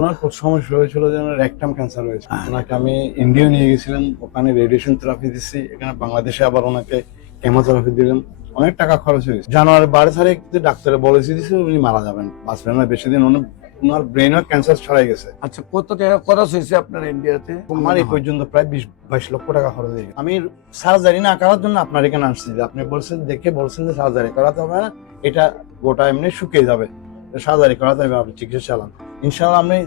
ওনার সমস্যা হয়েছিল যে ওনার রেকটাম ক্যান্সার হয়েছে। ওনাকে আমি ইন্ডিয়া নিয়ে গেছিলাম, ওখানে রেডিয়েশন থেরাপি দিচ্ছি। এখানে বাংলাদেশে আবার ওনাকে কেমোথেরাপি দিলাম, অনেক টাকা খরচ হয়েছে। জানুয়ারি 12 তারিখ ডাক্তারে বলেছে দিচ্ছে উনি মারা যাবেন, বাঁচবেন না বেশি দিন। ওনার ব্রেনের ক্যান্সার ছড়াই গেছে। আচ্ছা, কত টাকা খরচ হয়েছে আপনার ইন্ডিয়াতে? আমার এই পর্যন্ত প্রায় 20-22 লক্ষ টাকা খরচ হয়ে গেছে। আমি সার্জারি না করার জন্য আপনার এখানে আসছি, যে আপনি বলছেন বলছেন যে সার্জারি করাতে হবে না, এটা গোটা এমনি শুকিয়ে যাবে, সার্জারি করাতে হবে, আপনি চিকিৎসা চালান। ইনশাআল্লাহ আমি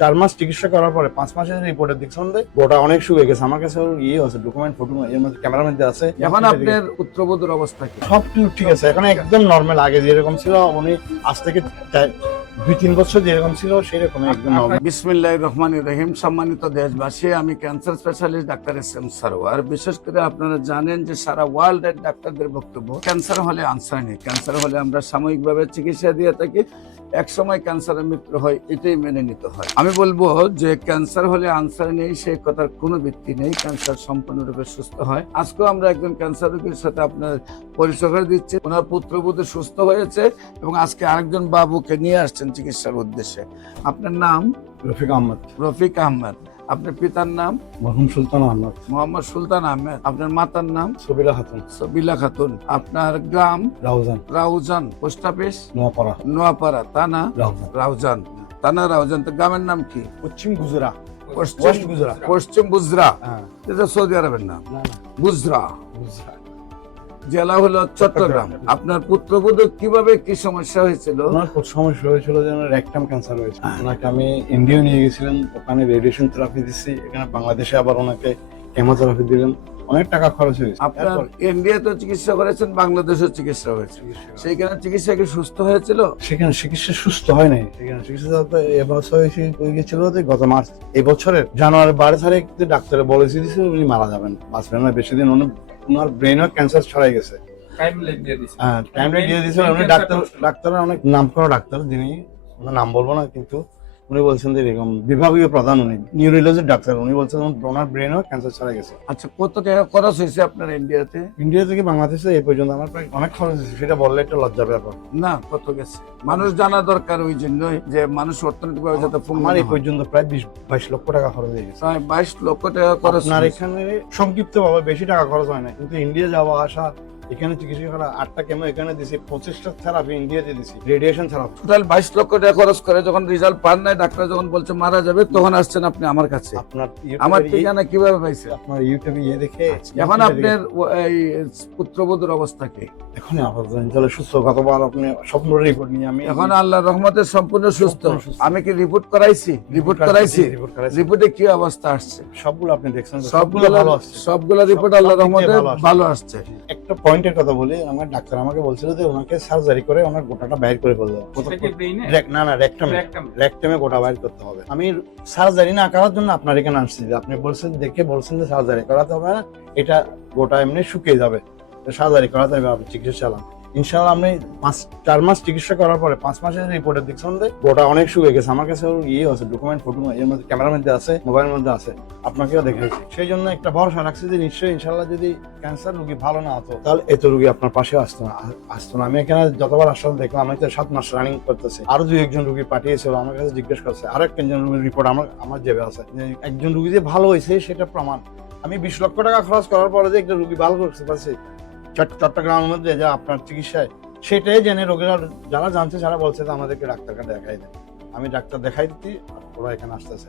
4 মাস চিকিৎসা করার পরে 5 মাসের রিপোর্টের দেখছেন গোটা অনেক শুকিয়ে গেছে। আমার কাছে আছে ডকুমেন্ট, ফটো এর মধ্যে ক্যামেরার মধ্যে আছে। এখন আপনার পুত্রবধূর অবস্থা কি? সব ঠিক আছে, এখন একদম নরমাল। আগে যেরকম ছিল উনি আজ থেকে 2-3 বছর যেরকম ছিল সেরকম একদম নরমাল। বিসমিল্লাহির রহমানির রহিম। সম্মানিত দেশবাসী, আমি cancer specialist doctor SM. Sarwar. বিশেষ করে আপনারা জানেন যে সারা ওয়ার্ল্ডের ডাক্তারদের বক্তব্য, ক্যান্সার হলে আনসার নেই। ক্যান্সার হলে আমরা সাময়িকভাবে চিকিৎসা দিয়ে থাকি, এক সময় ক্যান্সারের মৃত্যু হয়, এটাই মেনে নিতে হয়। আমি বলবো যে ক্যান্সার হলে আনসার নেই সেই কথার কোনো ভিত্তি নেই। ক্যান্সার সম্পূর্ণরূপে সুস্থ হয়। আজকেও আমরা একজন ক্যান্সার রোগীর সাথে আপনার পরিচয় করে দিচ্ছি। ওনার পুত্রবধূ সুস্থ হয়েছে এবং আজকে আরেকজন বাবুকে নিয়ে আসছেন চিকিৎসার উদ্দেশ্যে। আপনার নাম? রফিক আহমদ। রফিক আহমদ। আপনার পিতার নাম? মরহুম সুলতান আহমদ। মোহাম্মদ সুলতান আহমেদ। আপনার মাতার নাম? সবিলা খাতুন। সবিলা খাতুন। আপনার গ্রাম? রাউজান। রাউজান। Post office? নোয়াপাড়া। নোয়াপাড়া। থানা? রাউজান। রাউজান। থানা রাউজান। তো গ্রামের নাম কি? পশ্চিম গুজরা। পশ্চিম বুজরা। হ্যাঁ। এটা সৌদি আরবের নাম। না না, বুজরা। গুজরা। জেলা হলো চট্টগ্রাম। আপনার পুত্রবধূ কিভাবে কি সমস্যা হয়েছিল? ওনার সমস্যা হয়েছিল যে ওনার রেকটাম ক্যান্সার হয়েছে। ওনাকে আমি ইন্ডিয়া নিয়ে গেছিলাম, ওখানে রেডিয়েশন থেরাপি দিচ্ছি। এখানে বাংলাদেশে আবার ওনাকে কেমোথেরাপি দিলাম, অনেক টাকা খরচ হয়েছে। আপনার ইন্ডিয়াতে চিকিৎসা করেছেন, বাংলাদেশের চিকিৎসা হয়েছে, সেইখানে চিকিৎসা কি সুস্থ হয়েছিল? সেখানে চিকিৎসা সুস্থ হয় নাই। সেখানে চিকিৎসা এবছর হয়ে গেছিল গত মার্চ, এই বছরের জানুয়ারি 12 তারিখ ডাক্তারে বলেছে দিচ্ছে উনি মারা যাবেন, বাঁচবেন না বেশি দিন। ওনার ব্রেনের ক্যান্সার ছড়াই গেছে। টাইমলাইন দিয়ে দিছে। হ্যাঁ, টাইমলাইন দিয়ে দিয়েছিল। উনি ডাক্তার অনেক নাম করা ডাক্তার, যিনি নাম বলবো না, কিন্তু উনি বলছেন যে এরকম বিভাগীয় প্রধান, উনি নিউরোলজির ডাক্তার। উনি বলছেন ওনার ব্রেনও ক্যান্সার ছড়াই গেছে। আচ্ছা, কত টাকা খরচ হয়েছে আপনার ইন্ডিয়াতে? ইন্ডিয়া থেকে বাংলাদেশে এই পর্যন্ত আমার প্রায় অনেক খরচ হয়েছে, সেটা বললে একটা লজ্জার ব্যাপার। না, কত গেছে মানুষ জানা দরকার, ওই জন্যই যে মানুষ অর্থনৈতিকভাবে যাতে আমার এই পর্যন্ত প্রায় 20-22 লক্ষ টাকা খরচ হয়ে গেছে। প্রায় 22 লক্ষ টাকা খরচ। আপনার এখানে সংক্ষিপ্ত ভাবে বেশি টাকা খরচ হয় না, কিন্তু ইন্ডিয়া যাওয়া আসা, এখানে চিকিৎসা করা, 8টা কেমো এখানে দিছি, 25টা থেরাপি ইন্ডিয়াতে দিছি, রেডিয়েশন থেরাপি। টোটাল 22 লক্ষ টাকা খরচ করে যখন রেজাল্ট পান নাই, ডাক্তার যখন বলছে মারা যাবে, তখন আসছেন আপনি আমার কাছে। আপনার আমার ঠিকানা কিভাবে পাইছে? আপনার ইউটিউবে দেখে। এখন আপনার এই পুত্রবধূর অবস্থা কি? এখন আপাতত ইনশাআল্লাহ সুস্থ। গতবার আপনি স্বপ্ন রিপোর্ট নিয়ে আমি এখন আল্লাহর রহমতে সম্পূর্ণ সুস্থ। আমি কি রিপোর্ট করাইছি? রিপোর্টে কি অবস্থা আসছে? সবগুলো আপনি দেখছেন, সবগুলো রিপোর্ট আল্লাহর রহমতে ভালো আসছে। একটা পয়েন্টের কথা বলি, আমার ডাক্তার আমাকে বলছিল যে ওনাকে সার্জারি করে ওনার গোটাটা বাইর করে ফেলতে হবে। না না, রেকটামে গোটা বাইর করতে হবে। আমি সার্জারি না করার জন্য আপনার এখানে আসছি, যে আপনি বলছেন যে সার্জারি করাতে হবে না, এটা গোটা এমনি শুকিয়ে যাবে, সার্জারি করাতে হবে, আপনি চিকিৎসা চালান। ইনশাআল্লাহ আমি 4 মাস চিকিৎসা করার পরে 5 মাসের রিপোর্টের দেখছেন গোটা অনেক শুকিয়ে গেছে। আমার কাছে আছে ডকুমেন্ট, ফটো এর মধ্যে ক্যামেরার মধ্যে আছে, মোবাইলের মধ্যে আছে, আপনাকেও দেখাইছি। সেই জন্য একটা ভরসা রাখছি যে নিশ্চয়ই ইনশাআল্লাহ যদি ক্যান্সার রোগী ভালো না হতো তাহলে এত রোগী আপনার পাশে আসতো না। আমি এখানে যতবার আসলাম দেখলাম, আমি তো 7 মাস রানিং করতেছি। আরো 2-1 রোগী পাঠিয়েছিল, আমার কাছে জিজ্ঞেস করছে, আরো একজন রোগীর রিপোর্ট আমার জেবে আছে, একজন রোগী যে ভালো হয়েছে সেটা প্রমাণ। আমি 20 লক্ষ টাকা খরচ করার পরে যে একটা রোগী ভালো করতে পারছি চট্টগ্রামের মধ্যে, যা আপনার চিকিৎসায়, সেটাই জেনে রোগীরা যারা জানছে যারা বলছে যে আমাদেরকে ডাক্তারকে দেখাই দেয়। আমি ডাক্তার দেখাই দিচ্ছি, ওরা এখানে আসতেছে।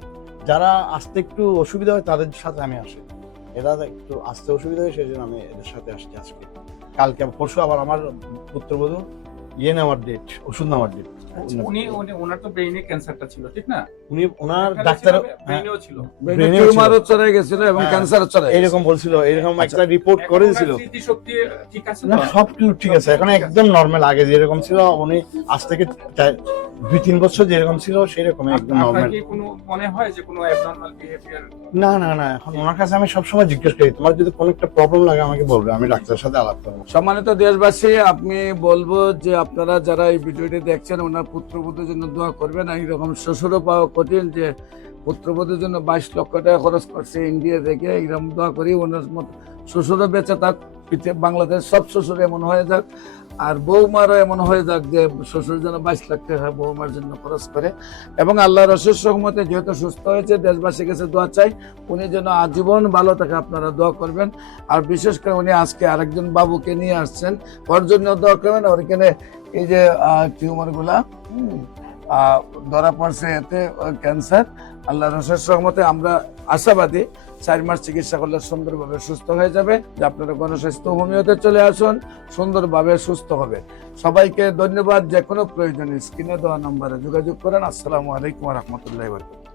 যারা আসতে একটু অসুবিধা হয় তাদের সাথে আমি আসি, এরা একটু আসতে অসুবিধা হয় সেই জন্য আমি এদের সাথে আসছি। আজকে কালকে পরশু আবার আমার পুত্রবধূ নেওয়ার ডেট, ওষুধ নেওয়ার ডেট। ওনার তো ব্রেইনে ক্যান্সারটা ছিল, ঠিক না? উনি ওনার ডাক্তার ব্রেইনেও ছিল, টিউমারও চলে গেছিল এবং ক্যান্সারও চলে এরকম বলছিল, এরকম একটা রিপোর্ট করে দিয়েছিল। স্মৃতিশক্তি ঠিক আছে না, সব কিছু ঠিক আছে, এখন একদম নরমাল। আগে যেরকম ছিল উনি আজ থেকে 2-3 বছর যেরকম ছিল সেরকম একদম নরমাল। কি কোনো মনে হয় যে কোনো অ্যাবনরমাল বিহেভিয়ার? না না না, এখন ওনার কাছে আমি সবসময় জিজ্ঞেস করি, তোমার যদি কোনো একটা প্রবলেম লাগে আমাকে বলবে, আমি ডাক্তারের সাথে আলাপ করবো। সম্মানিত দেশবাসী, আমি বলবো যে আপনারা যারা এই ভিডিওটি দেখছেন, ওনার পুত্রবধূর জন্য দোয়া করবেন। এইরকম শ্বশুরও পাওয়া কঠিন, যে পুত্রবধূর জন্য 22 লক্ষ টাকা খরচ করছে ইন্ডিয়া থেকে। এইরকম দোয়া করি ওনার মতো শ্বশুরও বেঁচে থাক, বাংলাদেশ সব শ্বশুর এমন হয়ে যাক, আর বৌমারও এমন হয়ে যাক যে শ্বশুর যেন 22 লাখ টাকা বৌমার জন্য খরচ করে। এবং আল্লাহর অশেষ রহমতে যেহেতু সুস্থ হয়েছে, দেশবাসীর কাছে দোয়া চাই উনি যেন আজীবন ভালো থাকে, আপনারা দোয়া করবেন। আর বিশেষ করে উনি আজকে আরেকজন বাবুকে নিয়ে আসছেন, ওর জন্য দোয়া করবেন। ওর এখানে এই যে টিউমার গুলা ধরা পড়ছে, এতে ক্যান্সার। আল্লাহর অশেষ রহমতে আমরা আশাবাদী 4 মাস চিকিৎসা করলে সুন্দরভাবে সুস্থ হয়ে যাবে। যে আপনারা গণস্বাস্থ্য হোমিওতে চলে আসুন, সুন্দরভাবে সুস্থ হবে। সবাইকে ধন্যবাদ। যে কোনো প্রয়োজনে স্ক্রিনে দেওয়া নম্বরে যোগাযোগ করেন। আসসালামু আলাইকুম ওয়া রাহমাতুল্লাহি ওয়া বারাকাতুহু।